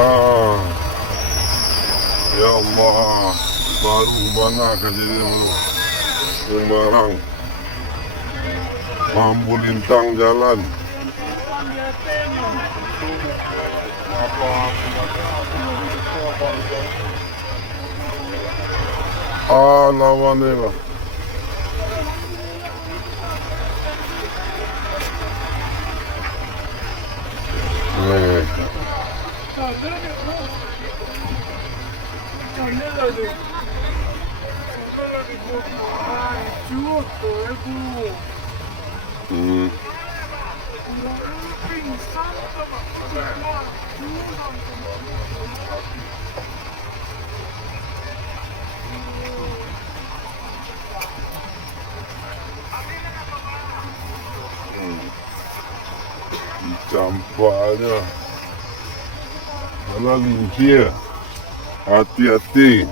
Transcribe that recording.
Ah, ya Allah, baru mana kasi yung barang mampu lintang jalan. Ah, lawannya lah. Nih. Hmm. Sampahnya malah lincir, hati-hati.